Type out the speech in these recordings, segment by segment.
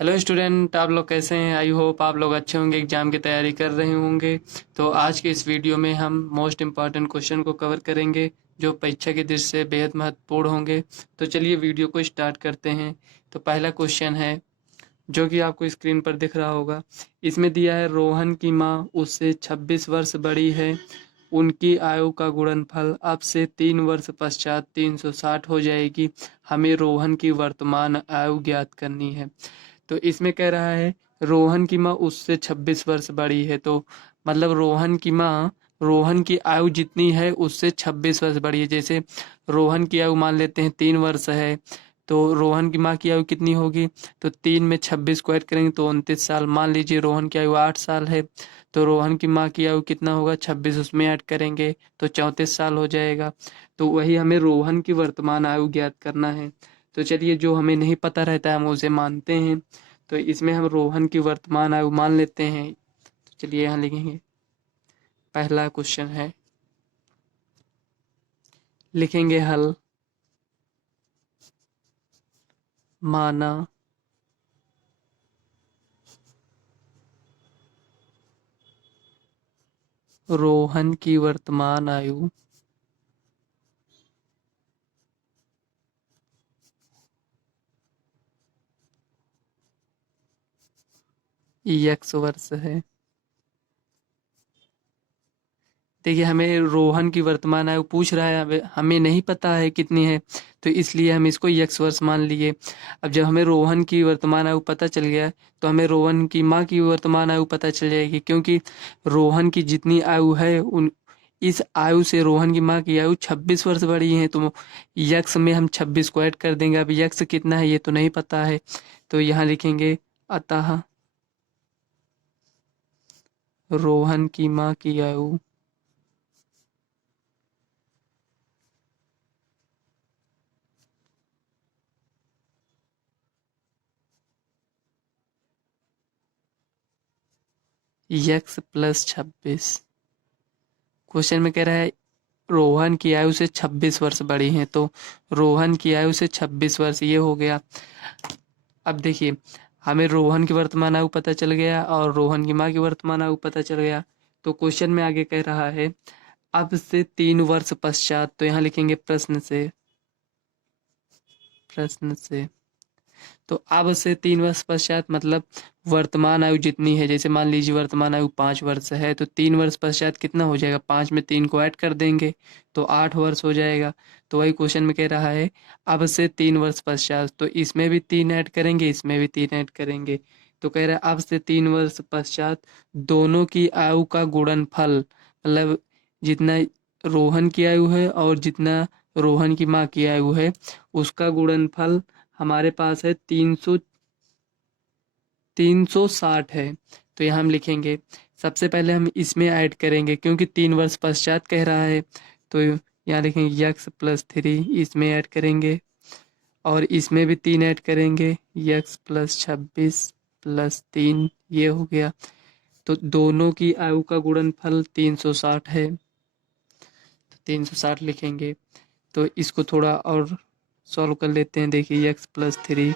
Hello student, आप लोग कैसे हैं? आई होप आप लोग अच्छे होंगे, एग्जाम की तैयारी कर रहे होंगे। तो आज के इस वीडियो में हम मोस्ट इम्पॉर्टेंट क्वेश्चन को कवर करेंगे जो परीक्षा की दृष्टि से बेहद महत्वपूर्ण होंगे। तो चलिए वीडियो को स्टार्ट करते हैं। तो पहला क्वेश्चन है जो कि आपको स्क्रीन पर दिख रहा होगा। इसमें दिया है रोहन की माँ उससे 26 वर्ष बड़ी है। उनकी आयु का गुणनफल अब से 3 वर्ष पश्चात 360 हो जाएगी। हमें रोहन की वर्तमान आयु ज्ञात करनी है। तो इसमें कह रहा है रोहन की माँ उससे 26 वर्ष बड़ी है। तो मतलब रोहन की माँ रोहन की आयु जितनी है उससे 26 वर्ष बड़ी है। जैसे रोहन की आयु मान लेते हैं 3 वर्ष है, तो रोहन की माँ की आयु कितनी होगी? तो 3 में 26 को ऐड करेंगे तो 29 साल। मान लीजिए रोहन की आयु 8 साल है, तो रोहन की माँ की आयु कितना होगा? 26 उसमें ऐड करेंगे तो 34 साल हो जाएगा। तो वही हमें रोहन की वर्तमान आयु ज्ञात करना है। तो चलिए, जो हमें नहीं पता रहता है हम उसे मानते हैं। तो इसमें हम रोहन की वर्तमान आयु मान लेते हैं। तो चलिए यहाँ लिखेंगे। पहला क्वेश्चन है, लिखेंगे हल। माना रोहन की वर्तमान आयु x वर्ष है। देखिए, हमें रोहन की वर्तमान आयु पूछ रहा है, हमें नहीं पता है कितनी है, तो इसलिए हम इसको x वर्ष मान लिए। अब जब हमें रोहन की वर्तमान आयु पता चल गया तो हमें रोहन की माँ की वर्तमान आयु पता चल जाएगी, क्योंकि रोहन की जितनी आयु है उन इस आयु से रोहन की माँ की आयु 26 वर्ष बड़ी है। तो यक्स में हम 26 को ऐड कर देंगे। अब यक्स कितना है ये तो नहीं पता है, तो यहाँ लिखेंगे अतः रोहन की माँ की आयु x+26। क्वेश्चन में कह रहा है रोहन की आयु से 26 वर्ष बड़ी है, तो रोहन की आयु से 26 वर्ष ये हो गया। अब देखिए, हमें रोहन की वर्तमान आयु पता चल गया और रोहन की माँ की वर्तमान आयु पता चल गया। तो क्वेश्चन में आगे कह रहा है अब से 3 वर्ष पश्चात। तो यहाँ लिखेंगे प्रश्न से। तो अब से 3 वर्ष पश्चात मतलब वर्तमान आयु जितनी है, जैसे मान लीजिए वर्तमान आयु 5 वर्ष है, तो 3 वर्ष पश्चात कितना हो जाएगा? 5 में 3 को ऐड कर देंगे तो 8 वर्ष हो जाएगा। तो वही क्वेश्चन में कह रहा है अब से 3 वर्ष पश्चात, तो इसमें भी 3 ऐड करेंगे, इसमें भी 3 ऐड करेंगे। तो कह रहा है अब से 3 वर्ष पश्चात दोनों की आयु का गुणनफल, मतलब जितना रोहन की आयु है और जितना रोहन की माँ की आयु है उसका गुणनफल हमारे पास है 360 है। तो यहाँ हम लिखेंगे, सबसे पहले हम इसमें ऐड करेंगे क्योंकि 3 वर्ष पश्चात कह रहा है। तो यहाँ लिखेंगे x+3, इसमें ऐड करेंगे और इसमें भी 3 ऐड करेंगे, x+26+3 ये हो गया। तो दोनों की आयु का गुणनफल 360 है, तो 360 लिखेंगे। तो इसको थोड़ा और सॉल्व कर लेते हैं। देखिए x+3,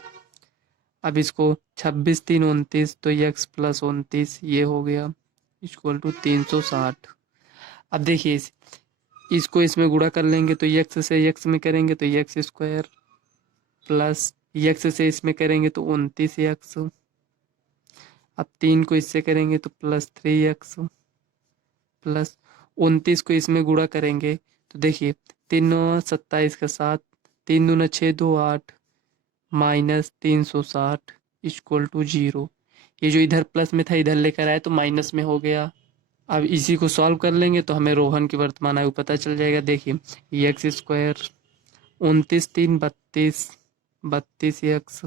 अब इसको 26×3 = 29, तो x+29 ये हो गया इक्वल टू 360। अब देखिए इसको इसमें गुणा कर लेंगे तो x से x में करेंगे तो x² प्लस x से इसमें करेंगे तो 29x। अब 3 को इससे करेंगे तो +3x प्लस 29 को इसमें गुणा करेंगे तो देखिए 3×9 = 27 का 7, 3×2 = 6, 2 8 -360 इक्वल टू 0। ये जो इधर प्लस में था इधर लेकर आए तो माइनस में हो गया। अब इसी को सॉल्व कर लेंगे तो हमें रोहन की वर्तमान आयु पता चल जाएगा। देखिए x², 29×3 = 32x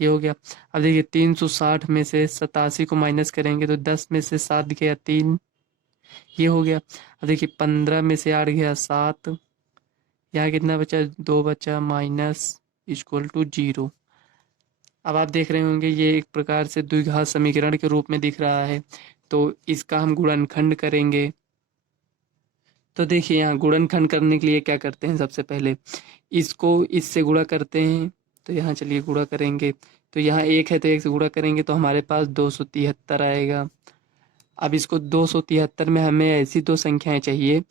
ये हो गया। अब देखिए 360 में से 87 को माइनस करेंगे तो 10 में से 7 गया 3 ये हो गया। अब देखिए 15 में से 8 गया 7, यहाँ कितना बचा? 2 बचा माइनस इक्वल टू 0। अब आप देख रहे होंगे ये एक प्रकार से द्विघात समीकरण के रूप में दिख रहा है, तो इसका हम गुणनखंड करेंगे। तो देखिए यहाँ गुणनखंड करने के लिए क्या करते हैं, सबसे पहले इसको इससे गुणा करते हैं तो यहाँ चलिए गुणा करेंगे, तो यहाँ 1 है तो 1 से गुणा करेंगे तो हमारे पास 273 आएगा। अब इसको 273 में हमें ऐसी दो संख्याएं चाहिए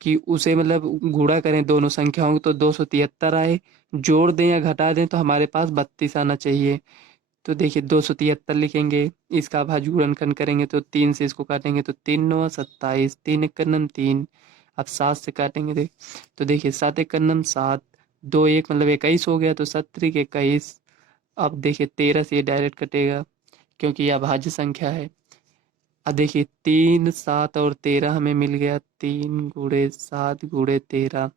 कि उसे मतलब गुणा करें दोनों संख्याओं को तो 273 आए, जोड़ दें या घटा दें तो हमारे पास 32 आना चाहिए। तो देखिए 273 लिखेंगे, इसका भाज्य गुणनखंड करेंगे तो 3 से इसको काटेंगे तो 3 9 27, 3 1 नम 3। अब 7 से काटेंगे तो देखिए 7 1 नम 7, 2 1 मतलब 21 हो गया तो 7 21। अब देखिए 13 से ये डायरेक्ट कटेगा क्योंकि यह अभाज्य संख्या है। अब देखिए 3 7 और 13 हमें मिल गया, 3 गुणे 7 गुणे 13।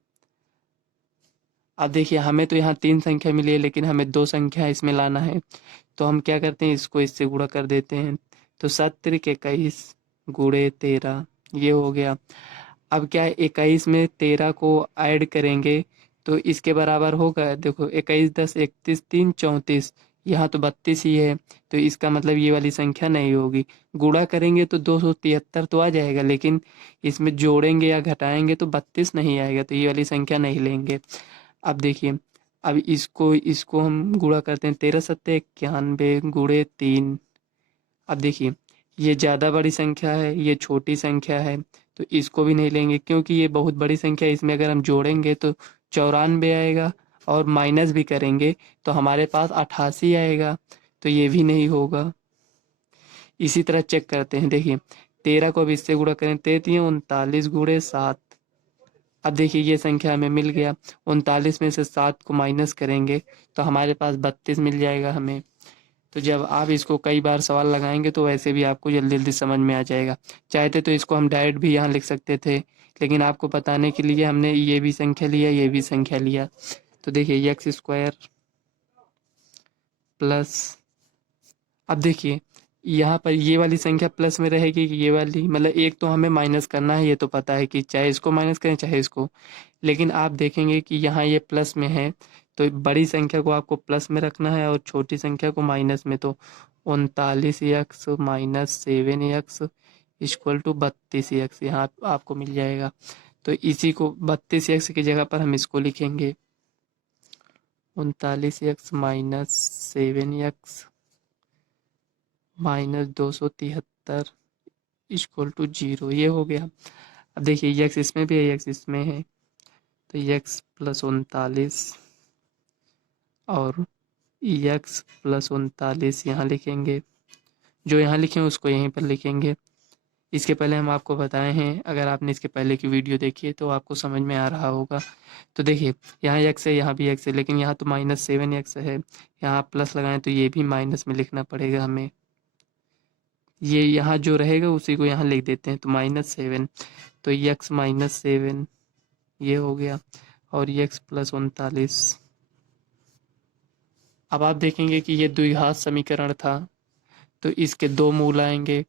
अब देखिए हमें तो यहाँ 3 संख्या मिली है लेकिन हमें 2 संख्या इसमें लाना है, तो हम क्या करते हैं इसको इससे गुणा कर देते हैं। तो 7 21 गुणे 13 ये हो गया। अब क्या है 21 में 13 को ऐड करेंगे तो इसके बराबर होगा, देखो 21 10 31 3 34, यहाँ तो 32 ही है तो इसका मतलब ये वाली संख्या नहीं होगी। गुणा करेंगे तो 273 तो आ जाएगा लेकिन इसमें जोड़ेंगे या घटाएंगे तो 32 नहीं आएगा, तो ये वाली संख्या नहीं लेंगे। अब देखिए अब इसको इसको हम गुणा करते हैं, 13 सत्ते 91 गुणे 3। अब देखिए ये ज़्यादा बड़ी संख्या है ये छोटी संख्या है तो इसको भी नहीं लेंगे क्योंकि ये बहुत बड़ी संख्या है, इसमें अगर हम जोड़ेंगे तो 94 आएगा और माइनस भी करेंगे तो हमारे पास 88 आएगा, तो ये भी नहीं होगा। इसी तरह चेक करते हैं, देखिए 13 को अब इससे गुणा करें, 33 39 गुणे 7। अब देखिए ये संख्या हमें मिल गया, 39 में से 7 को माइनस करेंगे तो हमारे पास 32 मिल जाएगा हमें। तो जब आप इसको कई बार सवाल लगाएंगे तो वैसे भी आपको जल्दी जल्दी समझ में आ जाएगा। चाहते तो इसको हम डायरेक्ट भी यहाँ लिख सकते थे लेकिन आपको बताने के लिए हमने ये भी संख्या लिया ये भी संख्या लिया। तो देखिए एक्स स्क्वायर प्लस, अब देखिए यहाँ पर ये वाली संख्या प्लस में रहेगी कि ये वाली, मतलब एक तो हमें माइनस करना है ये तो पता है कि चाहे इसको माइनस करें चाहे इसको, लेकिन आप देखेंगे कि यहाँ ये प्लस में है तो बड़ी संख्या को आपको प्लस में रखना है और छोटी संख्या को माइनस में। तो 39x minus 7x equal to 32x यहाँ आपको मिल जाएगा। तो इसी को 32x की जगह पर हम इसको लिखेंगे 39x minus 7x minus 273 equal to 0, ये हो गया। अब देखिए यक्स इसमें भी है यक्स इसमें है तो यक्स प्लस 39 और यक्स प्लस 39 यहाँ लिखेंगे, जो यहाँ लिखे हैं उसको यहीं पर लिखेंगे। इसके पहले हम आपको बताए हैं, अगर आपने इसके पहले की वीडियो देखी है तो आपको समझ में आ रहा होगा। तो देखिए यहाँ एक्स है यहाँ भी एक्स है लेकिन यहाँ तो -7x है, यहाँ प्लस लगाएं तो ये भी माइनस में लिखना पड़ेगा हमें। ये यहाँ जो रहेगा उसी को यहाँ लिख देते हैं तो -7, तो यक्स -7 ये हो गया और यक्स प्लस 39। अब आप देखेंगे कि ये द्विघात समीकरण था तो इसके दो मूल आएंगे,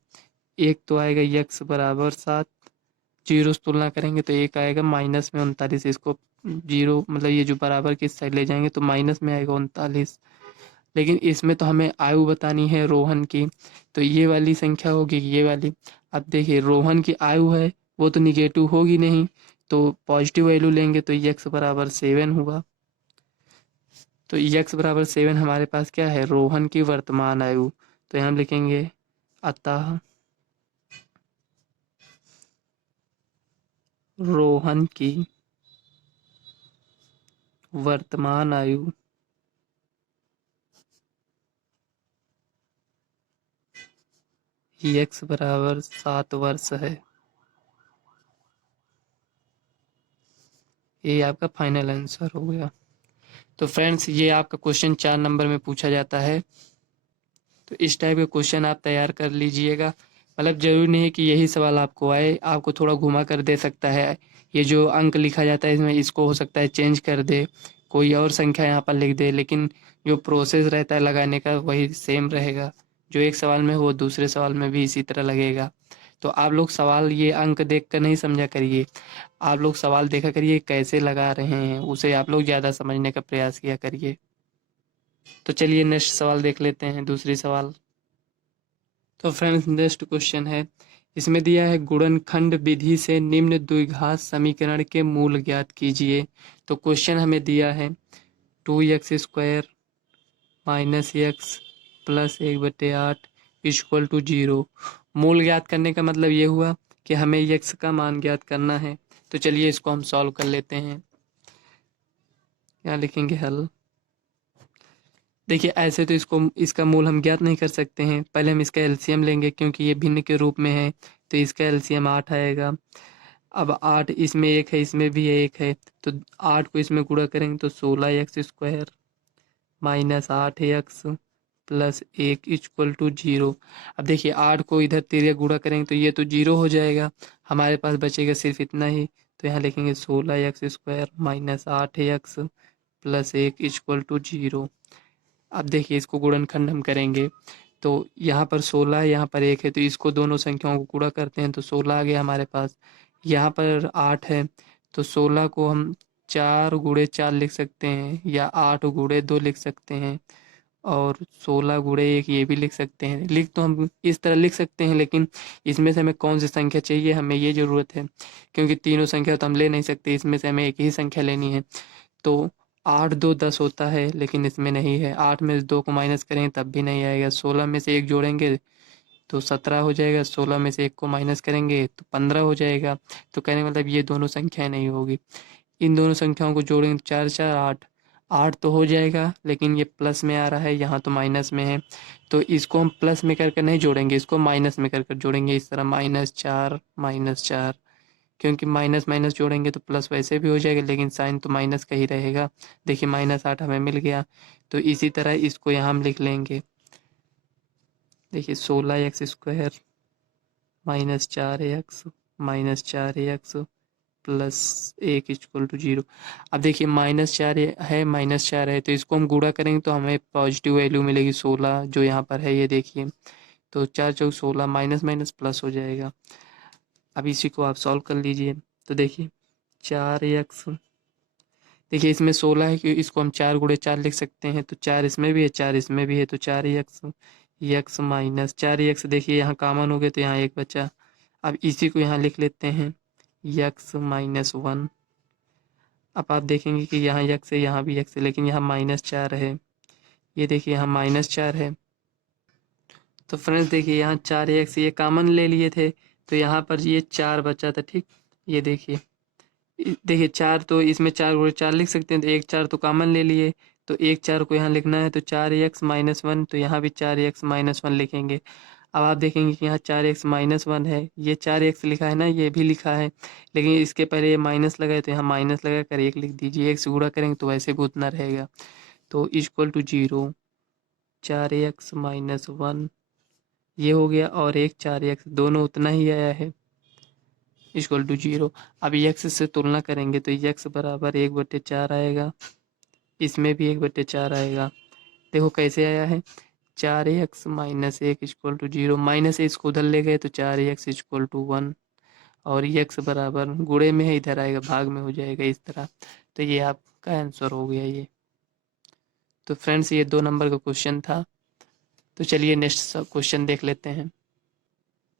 एक तो आएगा यक्स बराबर 7, जीरो से तुलना करेंगे तो एक आएगा माइनस में 39, इसको जीरो मतलब ये जो बराबर की साइड ले जाएंगे तो माइनस में आएगा 39। लेकिन इसमें तो हमें आयु बतानी है रोहन की, तो ये वाली संख्या होगी ये वाली। अब देखिए रोहन की आयु है वो तो निगेटिव होगी नहीं तो पॉजिटिव वैल्यू लेंगे तो यक्स बराबर 7 हुआ। तो यक्स बराबर 7 हमारे पास क्या है, रोहन की वर्तमान आयु। तो यहाँ हम लिखेंगे अतः रोहन की वर्तमान आयु एक्स बराबर 7 वर्ष है। ये आपका फाइनल आंसर हो गया। तो फ्रेंड्स ये आपका क्वेश्चन 4 नंबर में पूछा जाता है, तो इस टाइप के क्वेश्चन आप तैयार कर लीजिएगा। मतलब जरूरी नहीं है कि यही सवाल आपको आए, आपको थोड़ा घुमा कर दे सकता है। ये जो अंक लिखा जाता है इसमें इसको हो सकता है चेंज कर दे, कोई और संख्या यहाँ पर लिख दे, लेकिन जो प्रोसेस रहता है लगाने का वही सेम रहेगा। जो एक सवाल में हो वो दूसरे सवाल में भी इसी तरह लगेगा। तो आप लोग सवाल ये अंक देख कर नहीं समझा करिए, आप लोग सवाल देखा करिए कैसे लगा रहे हैं, उसे आप लोग ज़्यादा समझने का प्रयास किया करिए। तो चलिए नेक्स्ट सवाल देख लेते हैं, दूसरी सवाल। तो फ्रेंड्स नेक्स्ट क्वेश्चन है, इसमें दिया है गुणनखंड विधि से निम्न द्विघात समीकरण के मूल ज्ञात कीजिए। तो क्वेश्चन हमें दिया है 2x square minus x plus 1/8 equal to 0। मूल ज्ञात करने का मतलब ये हुआ कि हमें एक्स का मान ज्ञात करना है। तो चलिए इसको हम सॉल्व कर लेते हैं। यहाँ लिखेंगे हल। देखिए ऐसे तो इसका मूल हम ज्ञात नहीं कर सकते हैं, पहले हम इसका एलसीएम लेंगे क्योंकि ये भिन्न के रूप में है, तो इसका एलसीएम 8 आएगा। अब 8 इसमें एक है, इसमें भी एक है, तो 8 को इसमें गुणा करेंगे तो 16x² minus 8x plus 1 equal to 0। अब देखिए 8 को इधर तिर्यक गुणा करेंगे तो ये तो 0 हो जाएगा, हमारे पास बचेगा सिर्फ इतना ही। तो यहाँ लिखेंगे 16x² minus 8x plus 1 equal to 0। अब देखिए इसको गुणनखंड हम करेंगे तो यहाँ पर 16 है, यहाँ पर 1 है, तो इसको दोनों संख्याओं को गुणा करते हैं तो 16 आ गया हमारे पास। यहाँ पर 8 है तो 16 को हम 4 गुणे 4 लिख सकते हैं या 8 गुणे 2 लिख सकते हैं और 16 गुणे 1 ये भी लिख सकते हैं। लिख तो हम इस तरह लिख सकते हैं, लेकिन इसमें से हमें कौन सी संख्या चाहिए हमें ये ज़रूरत है, क्योंकि तीनों संख्या तो हम ले नहीं सकते, इसमें से हमें एक ही संख्या लेनी है। तो 8 2 10 होता है लेकिन इसमें नहीं है, 8 में से 2 को माइनस करेंगे तब भी नहीं आएगा, 16 में से 1 जोड़ेंगे तो 17 हो जाएगा, 16 में से 1 को माइनस करेंगे तो 15 हो जाएगा। तो कहने का मतलब ये दोनों संख्याएं नहीं होगी। इन दोनों संख्याओं को जोड़ेंगे 4 4 8, 8 तो हो जाएगा लेकिन ये प्लस में आ रहा है, यहाँ तो माइनस में है, तो इसको हम प्लस में कर नहीं जोड़ेंगे, इसको माइनस में कर जोड़ेंगे, इस तरह -4 क्योंकि माइनस माइनस जोड़ेंगे तो प्लस वैसे भी हो जाएगा लेकिन साइन तो माइनस का ही रहेगा। देखिए -8 हमें मिल गया, तो इसी तरह इसको यहाँ हम लिख लेंगे। देखिए 16x² minus 4x plus 1 equal to 0। अब देखिए -4 है तो इसको हम गुणा करेंगे तो हमें पॉजिटिव वैल्यू मिलेगी 16 जो यहाँ पर है, ये देखिए, तो 4 चौक 16 माइनस माइनस प्लस हो जाएगा। अब इसी को आप सॉल्व कर लीजिए तो देखिए 4x, देखिए इसमें 16 है कि इसको हम 4 गुणे 4 लिख सकते हैं, तो 4 इसमें भी है 4 इसमें भी है, तो 4x माइनस 4x, देखिए यहाँ कॉमन हो गया तो यहाँ 1 बचा। अब इसी को यहाँ लिख लेते हैं x-1। अब आप देखेंगे कि यहाँ x है यहाँ भी x है लेकिन यहाँ -4 है, ये देखिए यहाँ -4 है। तो फ्रेंड्स देखिए यहाँ 4x ये कॉमन ले लिए थे तो यहाँ पर ये 4 बचा था, ठीक, ये देखिए, देखिए 4 तो इसमें 4 गुणे 4 लिख सकते हैं, तो 1 4 तो कॉमन ले लिए, तो 1 4 को यहाँ लिखना है तो 4x-1, तो यहाँ भी 4x-1 लिखेंगे। अब आप देखेंगे कि यहाँ 4x-1 है, ये 4x लिखा है ना, ये भी लिखा है, लेकिन इसके पहले ये माइनस लगा है तो यहाँ माइनस लगा कर 1 लिख दीजिए, 1 से गुणा करेंगे तो वैसे भी उतना रहेगा, तो इक्वल टू 0। 4x-1 ये हो गया और एक 4x दोनों उतना ही आया है, इक्वल टू 0। अब x से तुलना करेंगे तो x बराबर 1/4 आएगा, इसमें भी 1/4 आएगा। देखो कैसे आया है, 4x-1 इक्वल टू 0, माइनस इसको उधर ले गए तो 4x इक्वल टू 1, और x बराबर गुणे में है इधर आएगा भाग में हो जाएगा इस तरह। तो ये आपका आंसर हो गया ये। तो फ्रेंड्स ये 2 नंबर का क्वेश्चन था। तो चलिए नेक्स्ट क्वेश्चन देख लेते हैं।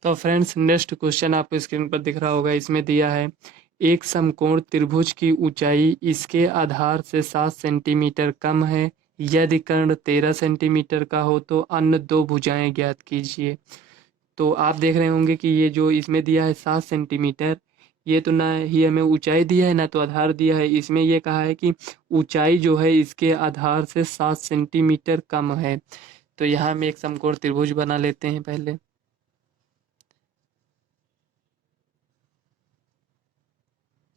तो फ्रेंड्स नेक्स्ट क्वेश्चन आपको स्क्रीन पर दिख रहा होगा, इसमें दिया है एक समकोण त्रिभुज की ऊंचाई इसके आधार से 7 सेंटीमीटर कम है, यदि कर्ण 13 सेंटीमीटर का हो तो अन्य 2 भुजाएं ज्ञात कीजिए। तो आप देख रहे होंगे कि ये जो इसमें दिया है 7 सेंटीमीटर, ये तो ना ही हमें ऊंचाई दिया है ना तो आधार दिया है, इसमें ये कहा है कि ऊंचाई जो है इसके आधार से 7 सेंटीमीटर कम है। तो यहाँ हम एक समकोण त्रिभुज बना लेते हैं पहले।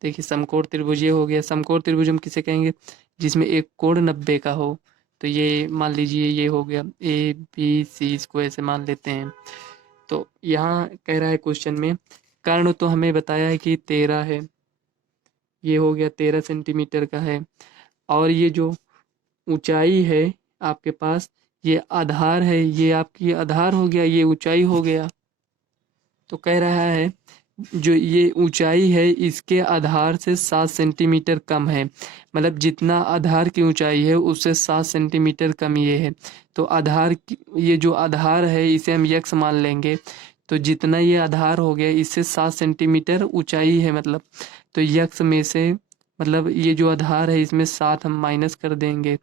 देखिए समकोण त्रिभुज ये हो गया। समकोण त्रिभुज हम किसे कहेंगे, जिसमें एक कोण 90 का हो, तो ये मान लीजिए ये हो गया ABC, इसको ऐसे मान लेते हैं। तो यहाँ कह रहा है क्वेश्चन में कर्ण तो हमें बताया है कि 13 है, ये हो गया 13 सेंटीमीटर का है, और ये जो ऊंचाई है आपके पास ये आधार है, ये आपकी आधार हो गया, ये ऊंचाई हो गया। तो कह रहा है जो ये ऊंचाई है इसके आधार से 7 सेंटीमीटर कम है, मतलब जितना आधार की ऊंचाई है उससे 7 सेंटीमीटर कम ये है। तो ये जो आधार है इसे हम x मान लेंगे, तो जितना ये आधार हो गया इससे 7 सेंटीमीटर ऊंचाई है, मतलब तो x में से मतलब ये जो आधार है इसमें 7 हम माइनस कर देंगे,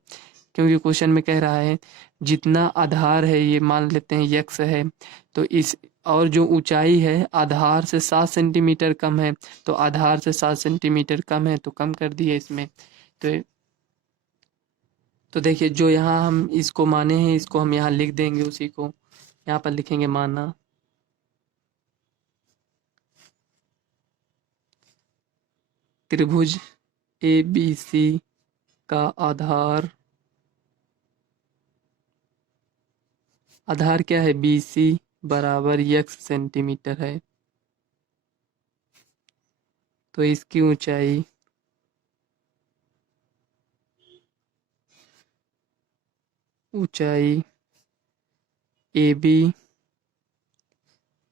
क्योंकि क्वेश्चन में कह रहा है जितना आधार है, ये मान लेते हैं यक्स है, तो इस और जो ऊंचाई है आधार से 7 सेंटीमीटर कम है, तो आधार से 7 सेंटीमीटर कम है तो कम कर दिए इसमें। तो देखिए जो यहाँ हम इसको माने हैं इसको हम यहाँ लिख देंगे, उसी को यहाँ पर लिखेंगे माना। त्रिभुज ABC का आधार क्या है, BC बराबर x सेंटीमीटर है। तो इसकी ऊंचाई AB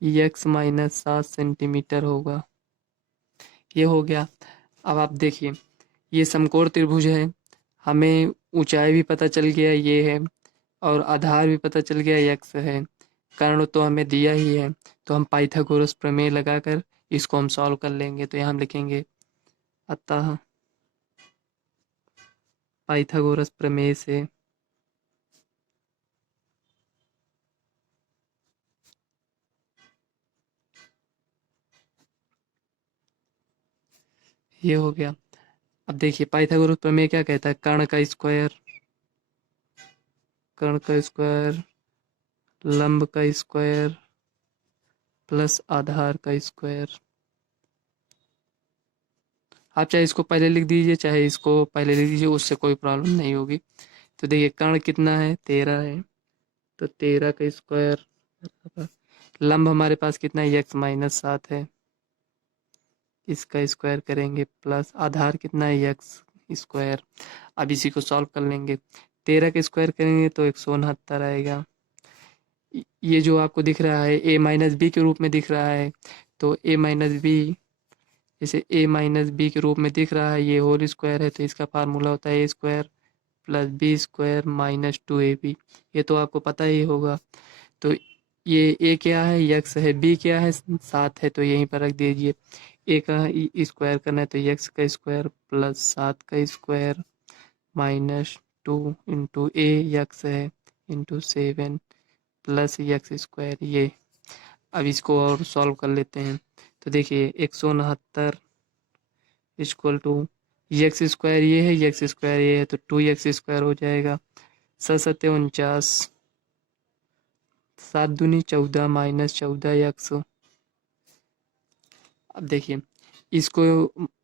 x माइनस 7 सेंटीमीटर होगा। ये हो गया। अब आप देखिए ये समकोण त्रिभुज है, हमें ऊंचाई भी पता चल गया ये है, और आधार भी पता चल गया x है, कर्ण तो हमें दिया ही है। तो हम पाइथागोरस प्रमेय लगाकर इसको हम सॉल्व कर लेंगे। तो यहाँ हम लिखेंगे अतः पाइथागोरस प्रमेय से ये हो गया। अब देखिए पाइथागोरस प्रमेय क्या कहता है, कर्ण का स्क्वायर लंब का स्क्वायर प्लस आधार का स्क्वायर। आप चाहे इसको पहले लिख दीजिए चाहे इसको पहले लिख दीजिए, उससे कोई प्रॉब्लम नहीं होगी। तो देखिए कर्ण कितना है, 13 है, तो 13 का स्क्वायर। लंब हमारे पास कितना है, x माइनस 7 है, इसका स्क्वायर करेंगे प्लस आधार कितना है, x स्क्वायर। अब इसी को सॉल्व कर लेंगे। 13 का स्क्वायर करेंगे तो 169 आएगा। ये जो आपको दिख रहा है a माइनस बी के रूप में दिख रहा है, तो a माइनस बी, जैसे a माइनस बी के रूप में दिख रहा है, ये होल स्क्वायर है, तो इसका फार्मूला होता है a square plus B square minus 2ab। ये तो आपको पता ही होगा। तो ये a क्या है, x है, b क्या है, 7 है, तो यहीं पर रख दीजिए। a का स्क्वायर करना है तो x का स्क्वायर प्लस 7 का square minus 2 into a x है इंटू 7 प्लस x स्क्वायर ये। अब इसको और सॉल्व कर लेते हैं। तो देखिए 169 इक्वल टू एक्स स्क्वायर ये है, एक्स स्क्वायर ये है, तो 2x स्क्वायर हो जाएगा। 7×7 = 49, 7×2 = 14 माइनस 14x। अब देखिए इसको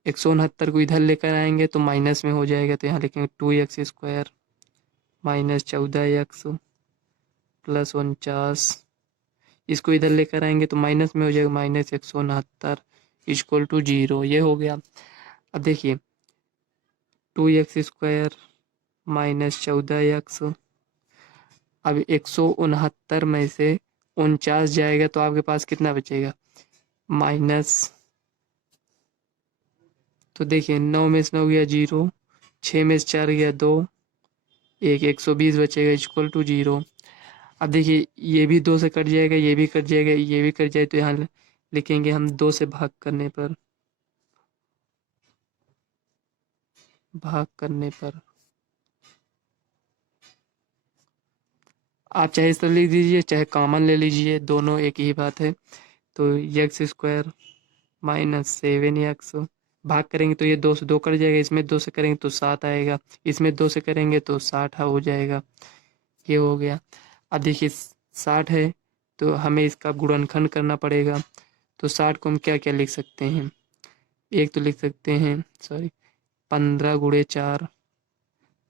169 को इधर लेकर आएंगे तो माइनस में हो जाएगा, तो यहाँ लिखेंगे 2x square minus 14x plus 49। इसको इधर लेकर आएंगे तो माइनस में हो जाएगा, माइनस 169 इक्वल टू 0। ये हो गया। अब देखिए 2x स्क्वायर माइनस 14x। अब 169 में से 49 जाएगा तो आपके पास कितना बचेगा, माइनस। तो देखिए 9 में से 9 गया 0, 6 में से 4 गया 2, 120 बचेगा इक्वल टू 0। अब देखिए ये भी 2 से कट जाएगा, ये भी कट जाएगा, ये भी कट जाए, तो यहाँ लिखेंगे हम 2 से भाग करने पर आप चाहे इस तरह लिख दीजिए चाहे कॉमन ले लीजिए, दोनों एक ही बात है। तो x स्क्वायर माइनस 7x भाग करेंगे तो ये 2 से 2 कट जाएगा, इसमें 2 से करेंगे तो 7 आएगा, इसमें 2 से करेंगे तो 60 हो जाएगा। ये हो गया। अब देखिए 60 है तो हमें इसका गुणनखंड करना पड़ेगा। तो 60 को हम क्या क्या लिख सकते हैं, एक तो लिख सकते हैं 15×4,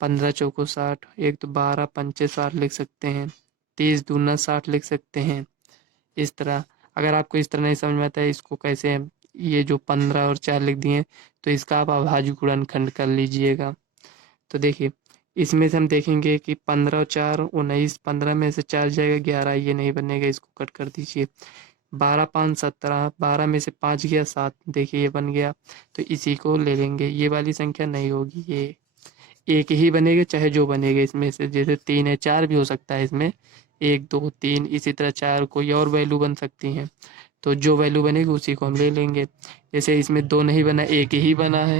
15 चौको 60, एक तो 12 पंचे 60 लिख सकते हैं, 30 दूना 60 लिख सकते हैं। इस तरह अगर आपको इस तरह नहीं समझ में आता है इसको कैसे ये जो 15 और 4 लिख दिए तो इसका आप अभाज्य गुणनखंड कर लीजिएगा। तो देखिए इसमें से हम देखेंगे कि 15 और 4 19, 15 में से 4 जाएगा 11, ये नहीं बनेगा, इसको कट कर दीजिए। 12 5 17, 12 में से 5 गया 7, देखिए ये बन गया, तो इसी को ले लेंगे। ये वाली संख्या नहीं होगी, ये एक ही बनेगा चाहे जो बनेगा इसमें से, जैसे 3 है 4 भी हो सकता है इसमें, 1 2 3 इसी तरह 4 कोई और वैल्यू बन सकती हैं, तो जो वैल्यू बनेगी उसी को हम ले लेंगे। जैसे इसमें 2 नहीं बना, एक ही बना है,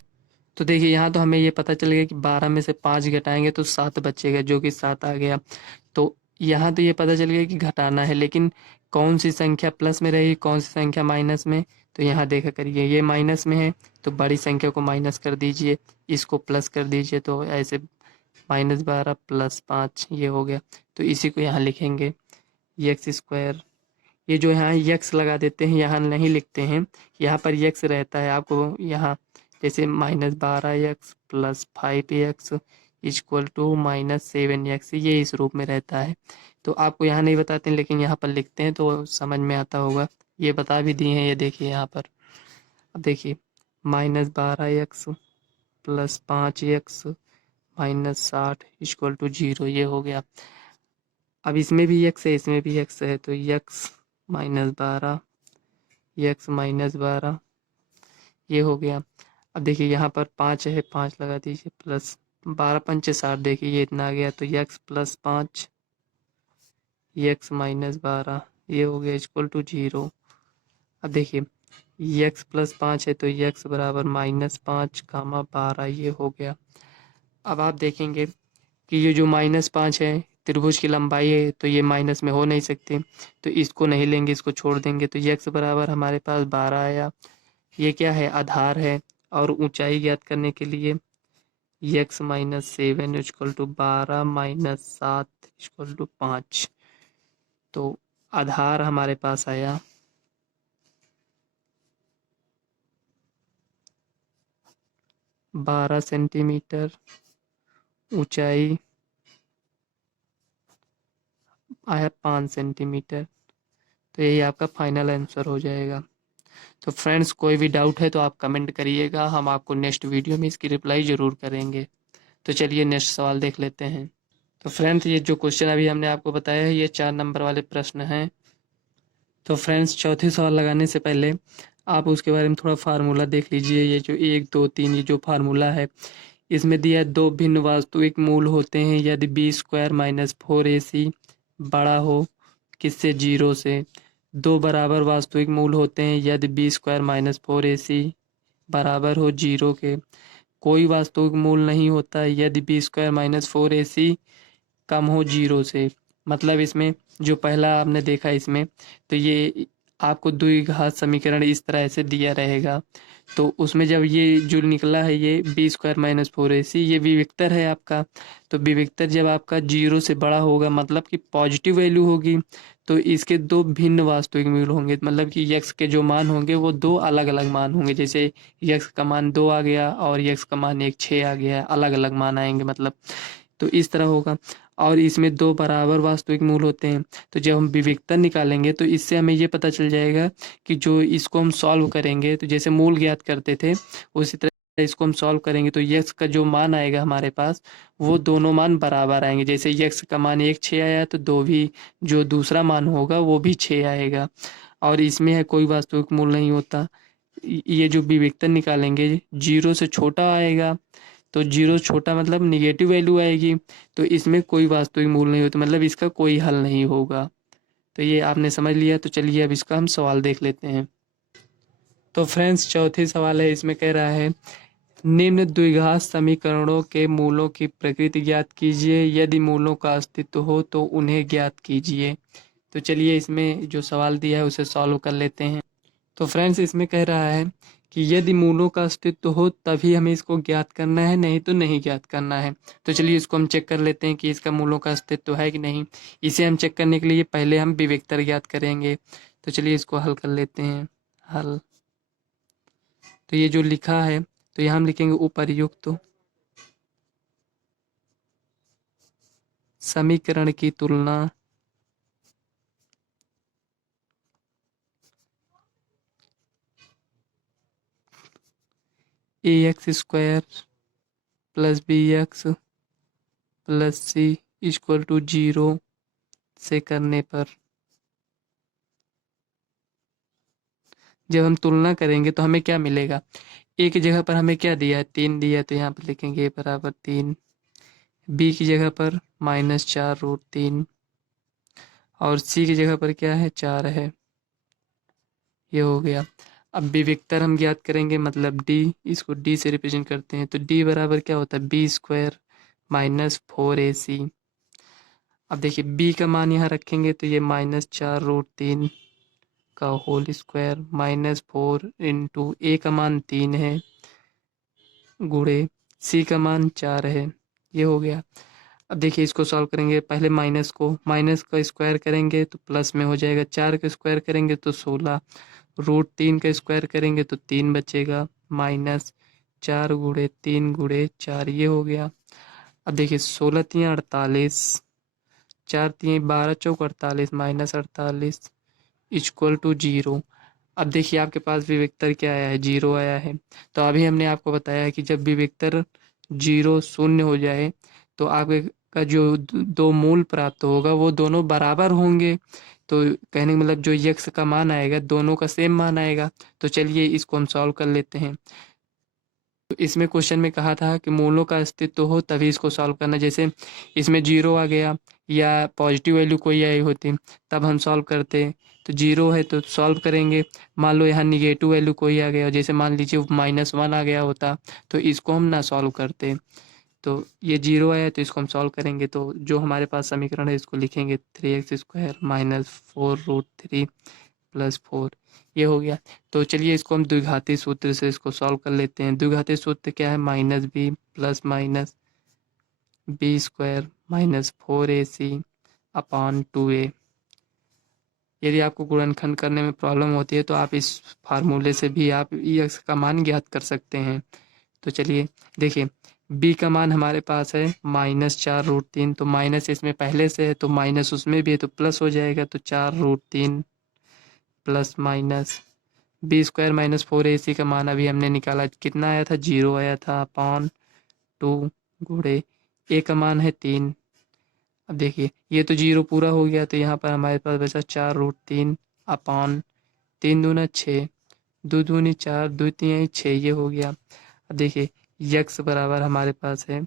तो देखिए यहाँ तो हमें ये पता चल गया कि 12 में से 5 घटाएंगे तो 7 बचेगा, जो कि 7 आ गया। तो यहाँ तो ये पता चल गया कि घटाना है, लेकिन कौन सी संख्या प्लस में रहेगी, कौन सी संख्या माइनस में। तो यहाँ देखा करिए, ये माइनस में है तो बड़ी संख्या को माइनस कर दीजिए, इसको प्लस कर दीजिए, तो ऐसे -12 + 5 ये हो गया। तो इसी को यहाँ लिखेंगे एक्स स्क्वायर। ये जो यहाँ यक्स लगा देते हैं, यहाँ नहीं लिखते हैं, यहाँ पर यक्स रहता है आपको यहाँ, जैसे -12x + 5x = -7x, ये इस रूप में रहता है। तो आपको यहाँ नहीं बताते हैं, लेकिन यहाँ पर लिखते हैं तो समझ में आता होगा। ये बता भी दिए हैं, ये देखिए यहाँ पर। अब देखिए -12x + 5x -60 = 0, ये हो गया। अब इसमें भी x है, इसमें भी x है, तो x -12 x -12 ये हो गया। अब देखिए यहाँ पर 5 है, 5 लगा दीजिए, प्लस 12 पंचे 60, देखिए ये इतना आ गया, तो x + 5 x -12 ये हो गया = 0। अब देखिए x + 5 है तो x बराबर -5, 12 ये हो गया। अब आप देखेंगे कि ये जो -5 है, त्रिभुज की लंबाई है, तो ये माइनस में हो नहीं सकती, तो इसको नहीं लेंगे, इसको छोड़ देंगे, तो x बराबर हमारे पास 12 आया। ये क्या है, आधार है। और ऊंचाई ज्ञात करने के लिए x -7 = 12 -7 = 5। तो आधार हमारे पास आया 12 सेंटीमीटर, ऊंचाई आया 5 सेंटीमीटर। तो यही आपका फाइनल आंसर हो जाएगा। तो फ्रेंड्स, कोई भी डाउट है तो आप कमेंट करिएगा, हम आपको नेक्स्ट वीडियो में इसकी रिप्लाई ज़रूर करेंगे। तो चलिए नेक्स्ट सवाल देख लेते हैं। तो फ्रेंड्स, ये जो क्वेश्चन अभी हमने आपको बताया है, ये 4 नंबर वाले प्रश्न हैं। तो फ्रेंड्स, चौथे सवाल लगाने से पहले आप उसके बारे में थोड़ा फार्मूला देख लीजिए। ये जो 1 2 3 ये जो फार्मूला है, इसमें दिया है 2 भिन्न वास्तविक मूल होते हैं यदि b² - 4ac बड़ा हो किससे, 0 से। 2 बराबर वास्तविक मूल होते हैं यदि b² - 4ac बराबर हो 0 के। कोई वास्तविक मूल नहीं होता यदि b² - 4ac कम हो 0 से। मतलब इसमें जो पहला आपने देखा इसमें, तो ये आपको द्विघात समीकरण इस तरह से दिया रहेगा। तो उसमें जब ये जो निकला है, ये b² - 4ac ये विविक्तर है आपका। तो विविक्तर जब आपका 0 से बड़ा होगा, मतलब कि पॉजिटिव वैल्यू होगी, तो इसके 2 भिन्न वास्तविक मूल होंगे। मतलब कि x के जो मान होंगे वो 2 अलग अलग मान होंगे। जैसे x का मान 2 आ गया और x का मान 1 6 आ गया, अलग अलग मान आएंगे मतलब। तो इस तरह होगा। और इसमें 2 बराबर वास्तविक मूल होते हैं। तो जब हम विविक्तर निकालेंगे तो इससे हमें ये पता चल जाएगा कि जो इसको हम सॉल्व करेंगे, तो जैसे मूल ज्ञात करते थे उसी तरह इसको हम सॉल्व करेंगे, तो x का जो मान आएगा हमारे पास, वो दोनों मान बराबर आएंगे। जैसे x का मान 1 6 आया, तो 2 भी जो दूसरा मान होगा वो भी 6 आएगा। और इसमें है कोई वास्तविक मूल नहीं होता। ये जो विविक्तर निकालेंगे 0 से छोटा आएगा, तो 0 छोटा मतलब निगेटिव वैल्यू आएगी, तो इसमें कोई वास्तविक मूल नहीं होता, मतलब इसका कोई हल नहीं होगा। तो ये आपने समझ लिया। तो चलिए अब इसका हम सवाल देख लेते हैं। तो फ्रेंड्स, चौथी सवाल है, इसमें कह रहा है निम्न द्विघात समीकरणों के मूलों की प्रकृति ज्ञात कीजिए, यदि मूलों का अस्तित्व हो तो उन्हें ज्ञात कीजिए। तो चलिए इसमें जो सवाल दिया है उसे सॉल्व कर लेते हैं। तो फ्रेंड्स, इसमें कह रहा है कि यदि मूलों का अस्तित्व हो तभी हमें इसको ज्ञात करना है, नहीं तो नहीं ज्ञात करना है। तो चलिए इसको हम चेक कर लेते हैं कि इसका मूलों का अस्तित्व है कि नहीं। इसे हम चेक करने के लिए पहले हम विविक्तर ज्ञात करेंगे। तो चलिए इसको हल कर लेते हैं। हल, तो ये जो लिखा है, तो यहाँ हम लिखेंगे उपर्युक्त समीकरण की तुलना ax² + bx + c = 0 से करने पर, जब हम तुलना करेंगे तो हमें क्या मिलेगा। ए की जगह पर हमें क्या दिया है, 3 दिया है, तो यहाँ पर लिखेंगे a बराबर 3। बी की जगह पर -4√3 और सी की जगह पर क्या है, 4 है। ये हो गया। अब बी वेक्टर हम ज्ञात करेंगे, मतलब डी, इसको डी से रिप्रेजेंट करते हैं, तो डी बराबर क्या होता है, बी स्क्वायर माइनस 4ac। अब देखिए बी का मान यहाँ रखेंगे तो ये -4√3 का होल स्क्वायर -4 इंटू ए का मान 3 है गुणे सी का मान 4 है, ये हो गया। अब देखिए इसको सॉल्व करेंगे, पहले माइनस का स्क्वायर करेंगे तो प्लस में हो जाएगा, 4 का स्क्वायर करेंगे तो 16, √3 का स्क्वायर करेंगे तो 3 बचेगा, -4 गुणे 3 गुणे 4, ये हो गया। अब देखिए 16 तियाँ 48, 4 तियाँ 12 चौक 48 -48 इक्वल टू 0। अब देखिए आपके पास भी वेक्टर क्या आया है, 0 आया है। तो अभी हमने आपको बताया है कि जब भी वेक्टर 0 शून्य हो जाए तो आपके का जो दो मूल प्राप्त होगा वो दोनों बराबर होंगे। तो कहने का मतलब जो यक्स का मान आएगा दोनों का सेम मान आएगा। तो चलिए इसको हम सॉल्व कर लेते हैं। तो इसमें क्वेश्चन में कहा था कि मूलों का अस्तित्व हो तभी इसको सॉल्व करना, जैसे इसमें 0 आ गया या पॉजिटिव वैल्यू कोई आई होती तब हम सॉल्व करते। तो 0 है तो सॉल्व करेंगे। मान लो यहाँ निगेटिव वैल्यू कोई आ गया, जैसे मान लीजिए -1 आ गया होता तो इसको हम ना सॉल्व करते। तो ये 0 आया तो इसको हम सॉल्व करेंगे, तो जो हमारे पास समीकरण है इसको लिखेंगे 3x² -4√3 + 4, ये हो गया। तो चलिए इसको हम द्विघाती सूत्र से इसको सॉल्व कर लेते हैं। द्विघाती सूत्र क्या है, -b plus minus b² -4ac/2a। यदि आपको गुणनखंड करने में प्रॉब्लम होती है तो आप इस फार्मूले से भी आप एक्स का मान ज्ञात कर सकते हैं। तो चलिए देखिए b का मान हमारे पास है -4√3, तो माइनस इसमें पहले से है तो माइनस उसमें भी है तो प्लस हो जाएगा, तो 4√3 प्लस माइनस b² -4ac का मान अभी हमने निकाला, कितना आया था, 0 आया था, अपॉन 2 गुणे a का मान है 3। अब देखिए ये तो 0 पूरा हो गया तो यहाँ पर हमारे पास बचा 4√3 अपॉन 3 दूना 6, 2 दूनी 4, 2 तिहाई 6, ये हो गया। अब देखिए यक्स बराबर हमारे पास है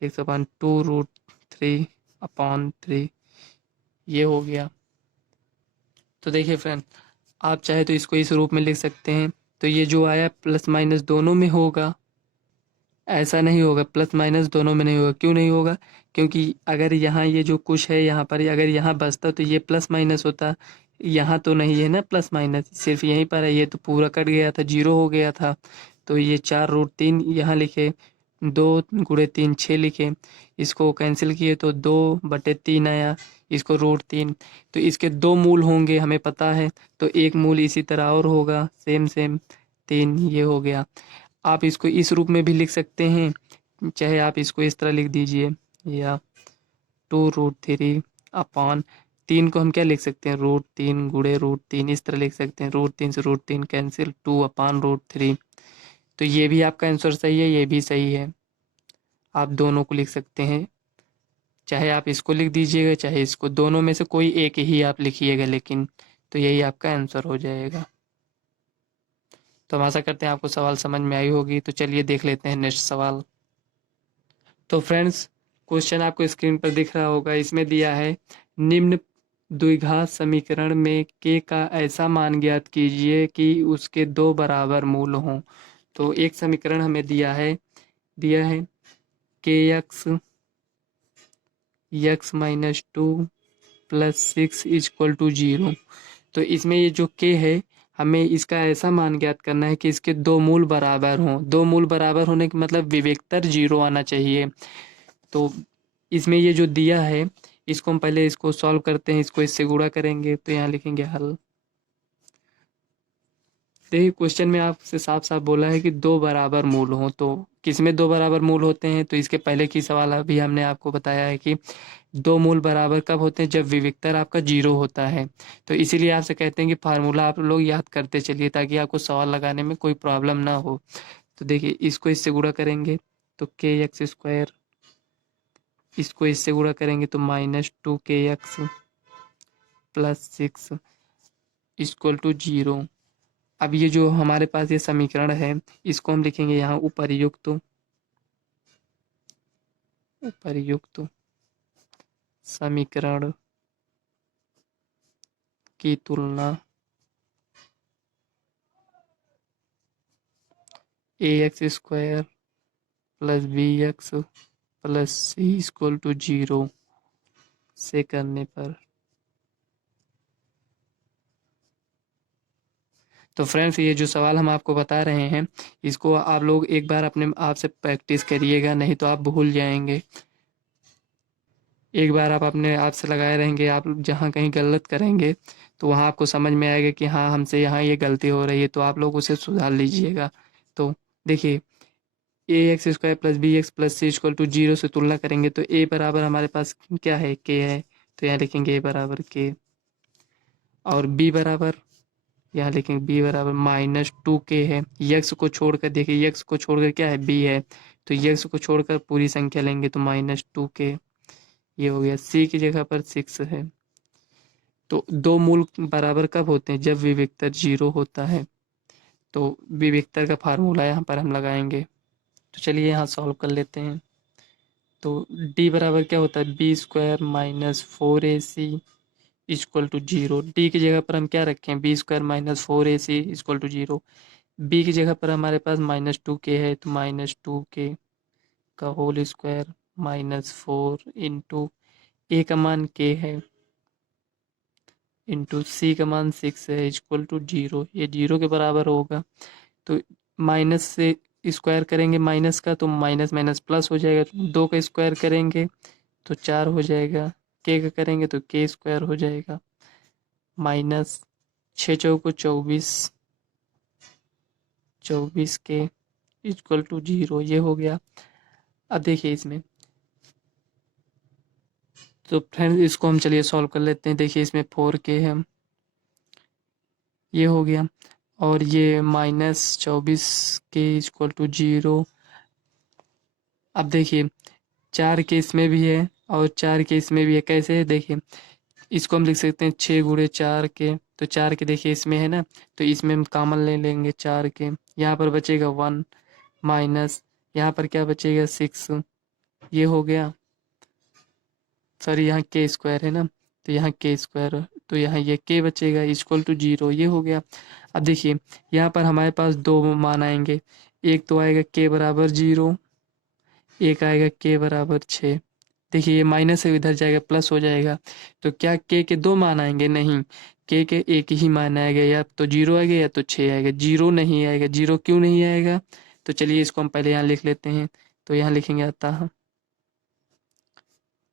1/2√3 अपॉन 3, ये हो गया। तो देखिए फ्रेंड, आप चाहे तो इसको इस रूप में लिख सकते हैं। तो ये जो आया प्लस माइनस दोनों में होगा, ऐसा नहीं होगा, प्लस माइनस दोनों में नहीं होगा। क्यों नहीं होगा, क्योंकि अगर यहाँ ये जो कुछ है यहाँ पर अगर यहाँ बचता तो ये प्लस माइनस होता, यहाँ तो नहीं है ना प्लस माइनस, सिर्फ यहीं पर है, ये तो पूरा कट गया था, 0 हो गया था। तो ये 4√3 यहाँ लिखे, 2 गुणे 3 6 लिखे, इसको कैंसिल किए तो 2/3 आया, इसको √3। तो इसके दो मूल होंगे हमें पता है, तो एक मूल इसी तरह और होगा सेम सेम 3, ये हो गया। आप इसको इस रूप में भी लिख सकते हैं, चाहे आप इसको इस तरह लिख दीजिए, या 2√3 अपॉन 3 को हम क्या लिख सकते हैं, √3 गुणे √3, इस तरह लिख सकते हैं। √3 से √3 कैंसिल, 2/√3। तो ये भी आपका आंसर सही है, ये भी सही है, आप दोनों को लिख सकते हैं। चाहे आप इसको लिख दीजिएगा चाहे इसको, दोनों में से कोई एक ही आप लिखिएगा, लेकिन तो यही आपका आंसर हो जाएगा। तो हम आशा करते हैं आपको सवाल समझ में आई होगी। तो चलिए देख लेते हैं नेक्स्ट सवाल। तो फ्रेंड्स, क्वेश्चन आपको स्क्रीन पर दिख रहा होगा, इसमें दिया है निम्न द्विघात समीकरण में k का ऐसा मान ज्ञात कीजिए कि उसके दो बराबर मूल हों। तो एक समीकरण हमें दिया है kx x-2 + 6 = 0। तो इसमें ये जो k है, हमें इसका ऐसा मान ज्ञात करना है कि इसके दो मूल बराबर हों। दो मूल बराबर होने का मतलब विवेक्तर 0 आना चाहिए। तो इसमें ये जो दिया है, इसको हम पहले इसको सॉल्व करते हैं, इसको इससे गुणा करेंगे तो यहाँ लिखेंगे हल। देखिए क्वेश्चन में आपसे साफ साफ बोला है कि दो बराबर मूल हों, तो किसमें दो बराबर मूल होते हैं, तो इसके पहले की सवाल अभी हमने आपको बताया है कि दो मूल बराबर कब होते हैं, जब विविक्तर आपका 0 होता है। तो इसीलिए आपसे कहते हैं कि फार्मूला आप लोग याद करते चलिए ताकि आपको सवाल लगाने में कोई प्रॉब्लम ना हो। तो देखिए इसको इससे गुणा करेंगे तो kx², इसको इससे गुणा करेंगे तो -2kx + 6 = 0। अब ये जो हमारे पास ये समीकरण है, इसको हम लिखेंगे यहाँ उपर्युक्त समीकरण की तुलना ax² plus bx plus c equal to 0 से करने पर। तो फ्रेंड्स, ये जो सवाल हम आपको बता रहे हैं, इसको आप लोग एक बार अपने आप से प्रैक्टिस करिएगा, नहीं तो आप भूल जाएंगे। एक बार आप अपने आप से लगाए रहेंगे, आप जहाँ कहीं गलत करेंगे तो वहाँ आपको समझ में आएगा कि हाँ, हमसे यहाँ ये गलती हो रही है, तो आप लोग उसे सुधार लीजिएगा। तो देखिए, ax² plus bx plus c equal to 0 से तुलना करेंगे तो a बराबर हमारे पास क्या है, k है, तो यहाँ लिखेंगे a बराबर k, और b बराबर, यहाँ लिखेंगे b बराबर -2k है। यक्स को छोड़कर देखिए, यक्स को छोड़कर क्या है, b है, तो यक्स को छोड़कर पूरी संख्या लेंगे तो -2k, ये हो गया। c की जगह पर 6 है। तो दो मूल बराबर कब होते हैं, जब विविक्तर 0 होता है। तो विविक्तर का फार्मूला यहाँ पर हम लगाएंगे। तो चलिए यहाँ सॉल्व कर लेते हैं। तो d बराबर क्या होता है, b² minus 4ac equal to 0। D की जगह पर हम क्या रखें, b² minus 4ac equal to 0। B की जगह पर हमारे पास -2k है, तो -2k का होल स्क्वायर माइनस 4 इंटू ए का मान k है इंटू सी का मान 6 है इक्वल टू 0। ये 0 के बराबर होगा। तो माइनस से स्क्वायर करेंगे माइनस का, तो माइनस माइनस प्लस हो जाएगा। 2 का स्क्वायर करेंगे तो 4 हो जाएगा, k का करेंगे तो k² हो जाएगा, minus 6 choco 24, 24k equal to 0, ये हो गया। अब देखिए इसमें, तो फ्रेंड्स इसको हम चलिए सॉल्व कर लेते हैं। देखिए इसमें 4k है, ये हो गया, और ये -24k इक्वल टू 0। अब देखिए 4k इसमें भी है और 4k इसमें भी है। कैसे है देखिए, इसको हम लिख सकते हैं 6 गुणे 4k, तो 4k देखिए इसमें है ना, तो इसमें हम कॉमन ले लेंगे 4k, यहाँ पर बचेगा 1 माइनस, यहाँ पर क्या बचेगा 6, ये हो गया। सॉरी, यहाँ k² है ना, तो यहाँ k², तो यहाँ ये k बचेगा इक्वल टू 0, ये हो गया। अब देखिए यहाँ पर हमारे पास दो मान आएंगे, एक तो आएगा k बराबर 0, एक आएगा k बराबर 6। देखिए ये माइनस है, इधर जाएगा प्लस हो जाएगा, तो क्या k के दो मान आएंगे, नहीं, k के एक ही मान आएगा, या तो 0 आएगा या तो 6 आएगा। 0 नहीं आएगा, 0 क्यों नहीं आएगा, तो चलिए इसको हम पहले यहाँ लिख लेते हैं। तो यहाँ लिखेंगे अतः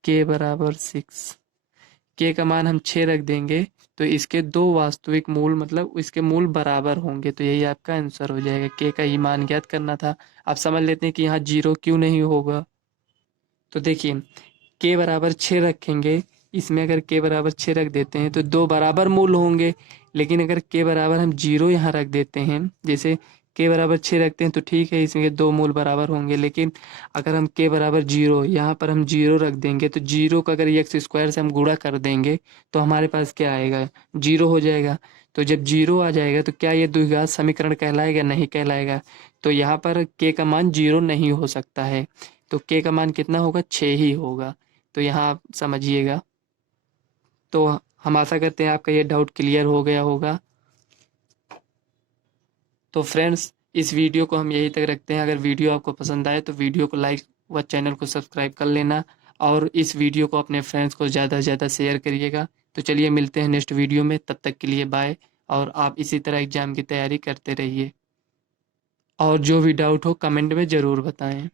k बराबर 6, k का मान हम 6 रख देंगे, तो इसके दो वास्तविक मूल, मतलब इसके मूल बराबर होंगे, तो यही आपका आंसर हो जाएगा। k का ही मान ज्ञात करना था। आप समझ लेते हैं कि यहाँ 0 क्यों नहीं होगा। तो देखिए k बराबर 6 रखेंगे, इसमें अगर k बराबर 6 रख देते हैं तो दो बराबर मूल होंगे, लेकिन अगर k बराबर हम 0 यहाँ रख देते हैं, जैसे k बराबर 6 रखते हैं तो ठीक है, इसमें दो मूल बराबर होंगे, लेकिन अगर हम k बराबर 0 यहाँ पर हम 0 रख देंगे, तो 0 का अगर x² से हम गुणा कर देंगे तो हमारे पास क्या आएगा, 0 हो जाएगा। तो जब 0 आ जाएगा तो क्या ये द्विघात समीकरण कहलाएगा, नहीं कहलाएगा। तो यहाँ पर k का मान 0 नहीं हो सकता है, तो k का मान कितना होगा, 6 ही होगा। तो यहाँ आप समझिएगा। तो हम आशा करते हैं आपका ये डाउट क्लियर हो गया होगा। तो फ्रेंड्स, इस वीडियो को हम यहीं तक रखते हैं। अगर वीडियो आपको पसंद आए तो वीडियो को लाइक व चैनल को सब्सक्राइब कर लेना, और इस वीडियो को अपने फ्रेंड्स को ज़्यादा से ज़्यादा शेयर करिएगा। तो चलिए मिलते हैं नेक्स्ट वीडियो में, तब तक के लिए बाय। और आप इसी तरह एग्ज़ाम की तैयारी करते रहिए, और जो भी डाउट हो कमेंट में ज़रूर बताएं।